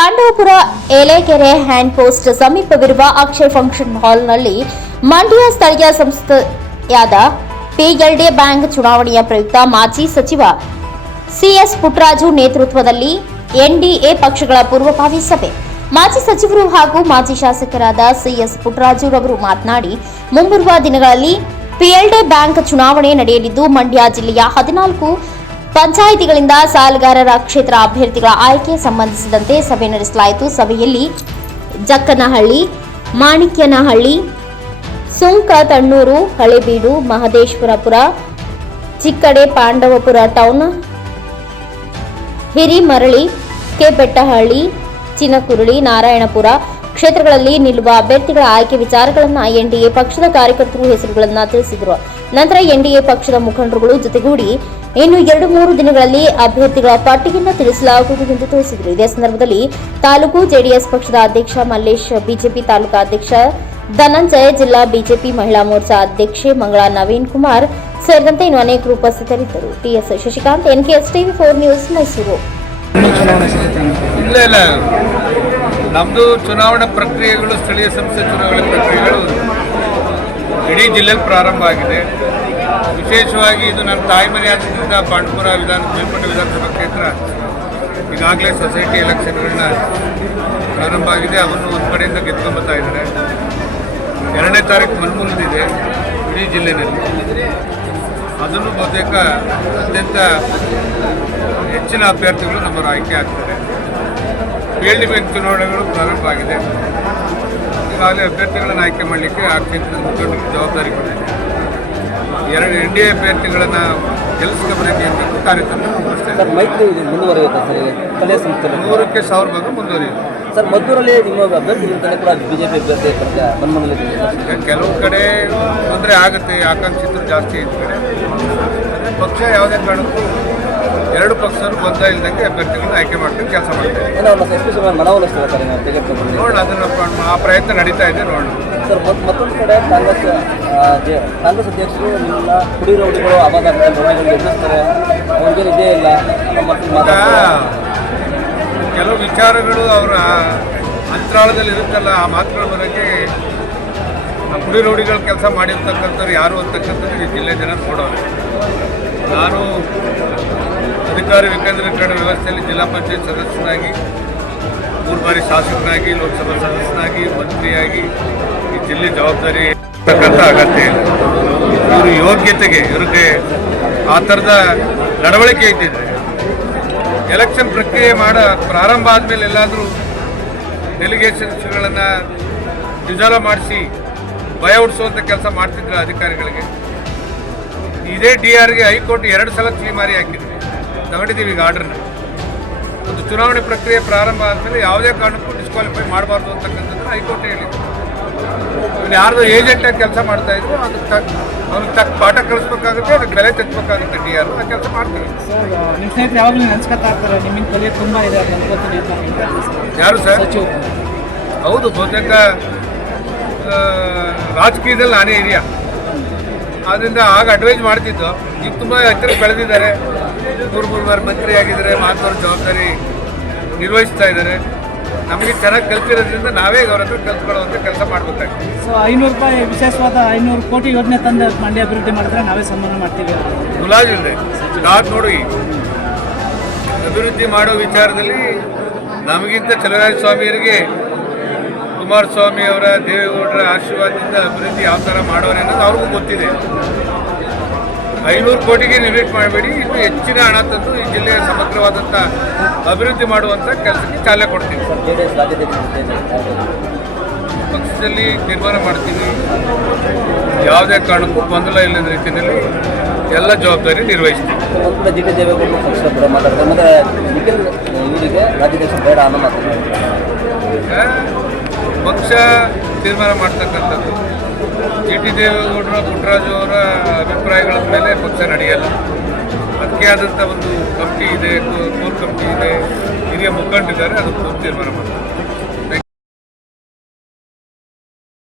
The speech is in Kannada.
ಪಾಂಡವಪುರ ಎಲೆಕೆರೆ ಹ್ಯಾಂಡ್ ಪೋಸ್ಟ್ ಸಮೀಪವಿರುವ ಅಕ್ಷಯ್ ಫಂಕ್ಷನ್ ಹಾಲ್ನಲ್ಲಿ ಮಂಡ್ಯ ಸ್ಥಳೀಯ ಸಂಸ್ಥೆಯಾದ ಪಿಎಲ್ಡಿ ಬ್ಯಾಂಕ್ ಚುನಾವಣೆಯ ಪ್ರಯುಕ್ತ ಮಾಜಿ ಸಚಿವ ಸಿಎಸ್ ಪುಟ್ಟರಾಜು ನೇತೃತ್ವದಲ್ಲಿ ಎನ್ಡಿಎ ಪಕ್ಷಗಳ ಪೂರ್ವಭಾವಿ ಸಭೆ. ಮಾಜಿ ಸಚಿವರು ಹಾಗೂ ಮಾಜಿ ಶಾಸಕರಾದ ಸಿಎಸ್ ಪುಟ್ಟರಾಜು ರವರು ಮಾತನಾಡಿ, ಮುಂಬರುವ ದಿನಗಳಲ್ಲಿ ಪಿಎಲ್ಡಿ ಬ್ಯಾಂಕ್ ಚುನಾವಣೆ ನಡೆಯಲಿದ್ದು ಮಂಡ್ಯ ಜಿಲ್ಲೆಯ 14 ಪಂಚಾಯಿತಿಗಳಿಂದ ಸಾಲಗಾರರ ಕ್ಷೇತ್ರ ಅಭ್ಯರ್ಥಿಗಳ ಆಯ್ಕೆ ಸಂಬಂಧಿಸಿದಂತೆ ಸಭೆ ನಡೆಸಲಾಯಿತು. ಸಭೆಯಲ್ಲಿ ಜಕ್ಕನಹಳ್ಳಿ, ಮಾಣಿಕ್ಯನಹಳ್ಳಿ, ಸುಂಕತಣ್ಣೂರು, ಹಳೇಬೀಡು, ಮಹದೇಶ್ವರಪುರ, ಚಿಕ್ಕಡೆ, ಪಾಂಡವಪುರ ಟೌನ್, ಹಿರಿಮರಳಿ, ಕೆಬೆಟ್ಟಹಳ್ಳಿ, ಚಿನಕುರಳಿ, ನಾರಾಯಣಪುರ ಕ್ಷೇತ್ರಗಳಲ್ಲಿ ನಿಲ್ಲುವ ಅಭ್ಯರ್ಥಿಗಳ ಆಯ್ಕೆ ವಿಚಾರಗಳನ್ನು ಎನ್ಡಿಎ ಪಕ್ಷದ ಕಾರ್ಯಕರ್ತರು ಹೆಸರುಗಳನ್ನು ತಿಳಿಸಿದರು. ನಂತರ ಎನ್ಡಿಎ ಪಕ್ಷದ ಮುಖಂಡರುಗಳು ಜೊತೆಗೂಡಿ ಇನ್ನು 2-3 ದಿನಗಳಲ್ಲಿ ಅಭ್ಯರ್ಥಿಗಳ ಪಟ್ಟಿಯನ್ನು ತಿಳಿಸಲಾಗುವುದು ಎಂದು ತಿಳಿಸಿದರು. ಇದೇ ಸಂದರ್ಭದಲ್ಲಿ ತಾಲೂಕು ಜೆಡಿಎಸ್ ಪಕ್ಷದ ಅಧ್ಯಕ್ಷ ಮಲ್ಲೇಶ್, ಬಿಜೆಪಿ ತಾಲೂಕಾ ಅಧ್ಯಕ್ಷ ಧನಂಜಯ್, ಜಿಲ್ಲಾ ಬಿಜೆಪಿ ಮಹಿಳಾ ಮೋರ್ಚಾ ಅಧ್ಯಕ್ಷೆ ಮಂಗಳಾ ನವೀನ್ ಕುಮಾರ್ ಸೇರಿದಂತೆ ಇನ್ನು ಅನೇಕರು ಉಪಸ್ಥಿತರಿದ್ದರು. TS Shashikant, NKS TV 4 news, Mysuru. ಇಲ್ಲ ನಮ್ಮದು ಚುನಾವಣಾ ಪ್ರಕ್ರಿಯೆಗಳು, ಸ್ಥಳೀಯ ಸಂಸ್ಥೆ ಚುನಾವಣೆ ಪ್ರಕ್ರಿಯೆಗಳು ಇಡೀ ಜಿಲ್ಲೆಯಲ್ಲಿ ಪ್ರಾರಂಭ ಆಗಿದೆ. ವಿಶೇಷವಾಗಿ ಇದು ನನ್ನ ತಾಯ್ಮನೆ ಆದ್ದರಿಂದ ಪಾಂಡವಪುರ ಮೇಲ್ಪಟ್ಟ ವಿಧಾನಸಭಾ ಕ್ಷೇತ್ರ ಈಗಾಗಲೇ ಸೊಸೈಟಿ ಎಲೆಕ್ಷನ್ಗಳನ್ನ ಪ್ರಾರಂಭ ಆಗಿದೆ. ಅವನ್ನು ಒಂದು ಕಡೆಯಿಂದ ಗೆದ್ಕೊಂಬತ್ತಾ ಇದ್ದಾರೆ. 2ನೇ ತಾರೀಕು ಮನ್ಮೂಲದಿದೆ ಇಡೀ ಜಿಲ್ಲೆಯಲ್ಲಿ. ಅದನ್ನು ಬಹುತೇಕ ಅತ್ಯಂತ ಹೆಚ್ಚಿನ ಅಭ್ಯರ್ಥಿಗಳು ನಮ್ಮನ್ನು ಆಯ್ಕೆ ಆಗ್ತಾರೆ. ಪಿಎಲ್ಡಿ ಬ್ಯಾಂಕ್ ಚುನಾವಣೆಗಳು ಪ್ರಾರಂಭ ಆಗಿದೆ. ಈಗಾಗಲೇ ಅಭ್ಯರ್ಥಿಗಳನ್ನು ಆಯ್ಕೆ ಮಾಡಲಿಕ್ಕೆ ಆ ಕ್ಷೇತ್ರದ ಮುಖಂಡರಿಗೆ ಜವಾಬ್ದಾರಿ ಕೊಟ್ಟಿದೆ. 2 ಎನ್ಡಿಎ ಅಭ್ಯರ್ಥಿಗಳನ್ನು ಗೆಲ್ಲಿಸ್ಕೊಬರಕ್ಕೆ ಅಂತ ಕಾರ್ಯಕ್ರಮ ಮುಂದುವರಿಯುತ್ತೆ. 100ಕ್ಕೆ 1000 ಭಾಗ ಮುಂದುವರಿಯುತ್ತೆ. ಸರ್, ಮದ್ದೂರಲ್ಲಿ ನಿಮ್ಮ ಅಭ್ಯರ್ಥಿ ಕೂಡ ಬಿಜೆಪಿ ಅಭ್ಯರ್ಥಿ ಕೆಲವು ಕಡೆ ತೊಂದರೆ ಆಗುತ್ತೆ, ಆಕಾಂಕ್ಷಿತರು ಜಾಸ್ತಿ ಇದ್ದ ಕಡೆ. ಪಕ್ಷ ಯಾವುದೇ ಕಾರಣಕ್ಕೂ 2 ಪಕ್ಷರು ಗೊಂದಲ ಇಲ್ಲದಂಗೆ ಅಭ್ಯರ್ಥಿಗಳನ್ನ ಆಯ್ಕೆ ಮಾಡ್ಕೊಂಡು ಕೆಲಸ ಮಾಡ್ತಾರೆ. ನೋಡೋಣ, ಅದನ್ನು ಆ ಪ್ರಯತ್ನ ನಡೀತಾ ಇದೆ, ನೋಡೋಣ. ಸರ್, ಮತ್ತೊಂದು ಕಡೆ ಕಾಂಗ್ರೆಸ್ ಅಧ್ಯಕ್ಷರು ನಿಮ್ಮನ್ನ ಕುಡಿರೋಡಿಗಳು ಅವಾಗ ಎದುರಿಸ್ತಾರೆ, ಅವ್ರಿಗೆ ಇದೇ ಇಲ್ಲ. ಕೆಲವು ವಿಚಾರಗಳು ಅವರ ಅಂತರಾಳದಲ್ಲಿ ಇರುತ್ತಲ್ಲ, ಆ ಮಾತುಗಳು ಬರೋಕ್ಕೆ ಕುಡಿರೋಡಿಗಳು ಕೆಲಸ ಮಾಡಿರ್ತಕ್ಕಂಥವ್ರು ಯಾರು ಅಂತಕ್ಕಂಥದ್ದು ಈ ಜಿಲ್ಲೆ ಜನ ನೋಡೋರು. ನಾನು ಅಧಿಕಾರಿ ವಿಕೇಂದ್ರೀಕರಣ ವ್ಯವಸ್ಥೆಯಲ್ಲಿ ಜಿಲ್ಲಾ ಪಂಚಾಯತ್ ಸದಸ್ಯನಾಗಿ, 3 ಬಾರಿ ಶಾಸಕನಾಗಿ, ಲೋಕಸಭಾ ಸದಸ್ಯನಾಗಿ, ಮಂತ್ರಿಯಾಗಿ ಈ ಜಿಲ್ಲೆ ಜವಾಬ್ದಾರಿ ಇರ್ತಕ್ಕಂಥ ಅಗತ್ಯ ಇಲ್ಲ. ಇವ್ರ ಯೋಗ್ಯತೆಗೆ, ಇವ್ರಿಗೆ ಆ ಥರದ ನಡವಳಿಕೆ ಇದ್ದಿದ್ರೆ ಎಲೆಕ್ಷನ್ ಪ್ರಕ್ರಿಯೆ ಪ್ರಾರಂಭ ಆದಮೇಲೆ ಎಲ್ಲಾದರೂ ಡೆಲಿಗೇಷನ್ಸ್ಗಳನ್ನು ಡಿಸಾಲ್ವ್ ಮಾಡಿಸಿ ಭಯ ಹುಟ್ಟಿಸುವಂಥ ಕೆಲಸ ಮಾಡ್ತಿದ್ರು ಅಧಿಕಾರಿಗಳಿಗೆ. ಇದೇ DRಗೆ ಹೈಕೋರ್ಟ್ 2 ಸಲ ಚೀಮಾರಿ ಹಾಕಿದ್ವಿ, ತಗೊಂಡಿದ್ದೀವಿ ಈಗ ಆರ್ಡ್ರನ್ನ. ಒಂದು ಚುನಾವಣೆ ಪ್ರಕ್ರಿಯೆ ಪ್ರಾರಂಭ ಆದಮೇಲೆ ಯಾವುದೇ ಕಾರಣಕ್ಕೂ ಡಿಸ್ಕ್ವಾಲಿಫೈ ಮಾಡಬಾರ್ದು ಅಂತಕ್ಕಂಥದ್ದು ಹೈಕೋರ್ಟ್ ಹೇಳಿದ್ರು. ಯಾರ್ದು ಏಜೆಂಟಾಗಿ ಕೆಲಸ ಮಾಡ್ತಾಯಿದ್ರು, ಅದಕ್ಕೆ ಅವ್ನಿಗೆ ತಕ್ಕ ಪಾಠ ಕಳಿಸ್ಬೇಕಾಗುತ್ತೆ, ಅದಕ್ಕೆ ಬೆಲೆ ತೆಚ್ಚಬೇಕಾಗುತ್ತೆ. DR ಆ ಕೆಲಸ ಮಾಡ್ತೀವಿ. ನಿಮ್ಮ ಸ್ನೇಹಿತರು ಯಾವಾಗಲೂ ನೆನೆಸ್ಕೊತಾ ಇರ್ತಾರೆ, ನಿಮ್ಮಿಂದ ಕಲಿಯೋದು ತುಂಬ ಇದೆ ಅನ್ಕೋತೀನಿ. ಯಾರು ಸರ್? ಹೌದು, ಬಹುತೇಕ ರಾಜಕೀಯದಲ್ಲಿ ನಾನೇ ಹಿರಿಯ, ಆದ್ದರಿಂದ ಆಗ ಅಡ್ವೈಸ್ ಮಾಡ್ತಿದ್ದು. ಈಗ ತುಂಬ ಎತ್ತರಕ್ಕೆ ಬೆಳೆದಿದ್ದಾರೆ, 3 ಬಾರಿ ಮಂತ್ರಿ ಆಗಿದ್ದಾರೆ, ಮಹತ್ವದ ಜವಾಬ್ದಾರಿ ನಿರ್ವಹಿಸ್ತಾ ಇದ್ದಾರೆ. ನಮಗೆ ಚೆನ್ನಾಗಿ ಕಲ್ತಿರೋದ್ರಿಂದ ನಾವೇ ಅವ್ರ ಹತ್ರ ಕಲ್ತ್ಕೊಳ್ಳುವಂಥ ಕೆಲಸ ಮಾಡಬೇಕಾಗ್ತದೆ. ಸೊ 500 ರೂಪಾಯಿ ವಿಶೇಷವಾದ 500 ಕೋಟಿ ಯೋಜನೆ ತಂದು ಮಂಡ್ಯ ಅಭಿವೃದ್ಧಿ ಮಾಡಿದ್ರೆ ನಾವೇ ಸನ್ಮಾನ ಮಾಡ್ತೀವಿ. ಮುಲಾಜಿಲ್ಲದೆ ನಾನು ನೋಡಿ, ಅಭಿವೃದ್ಧಿ ಮಾಡೋ ವಿಚಾರದಲ್ಲಿ ನಮಗಿಂತ ಚಲರಾಯ ಸ್ವಾಮಿಯವರಿಗೆ, ಕುಮಾರಸ್ವಾಮಿ ಅವರ, ದೇವೇಗೌಡರ ಆಶೀರ್ವಾದದಿಂದ ಅಭಿವೃದ್ಧಿ ಯಾವ ಥರ ಮಾಡೋರು ಅನ್ನೋದು ಅವ್ರಿಗೂ ಗೊತ್ತಿದೆ. 500 ಕೋಟಿಗೆ ಲಿಮಿಟ್ ಮಾಡಬೇಡಿ, ಇನ್ನು ಹೆಚ್ಚಿನ ಹಣ ತಂದು ಈ ಜಿಲ್ಲೆಯ ಸಮಗ್ರವಾದಂಥ ಅಭಿವೃದ್ಧಿ ಮಾಡುವಂಥ ಕೆಲಸಕ್ಕೆ ಚಾಲನೆ ಕೊಡ್ತೀವಿ. ಪಕ್ಷದಲ್ಲಿ ತೀರ್ಮಾನ ಮಾಡ್ತೀವಿ, ಯಾವುದೇ ಕಾರಣಕ್ಕೂ ಗೊಂದಲ ಇಲ್ಲದ ರೀತಿಯಲ್ಲಿ ಎಲ್ಲ ಜವಾಬ್ದಾರಿ ನಿರ್ವಹಿಸ್ತೀವಿ. ಪಕ್ಷ ತೀರ್ಮಾನ ಮಾಡ್ತಕ್ಕಂಥದ್ದು. ಟಿ ದೇವೇಗೌಡರ, ಪುಟ್ಟರಾಜು ಅವರ ಅಭಿಪ್ರಾಯಗಳ ಮೇಲೆ ಪಕ್ಷ ನಡೆಯಲ್ಲ. ಅದಕ್ಕೆ ಆದಂಥ ಒಂದು ಕಮಿಟಿ ಇದೆ, ಕೋರ್ ಕಮಿಟಿ ಇದೆ, ಹಿರಿಯ ಮುಖಂಡರಿದ್ದಾರೆ, ಅದಕ್ಕೆ ತೀರ್ಮಾನ ಮಾಡ್ತಾರೆ.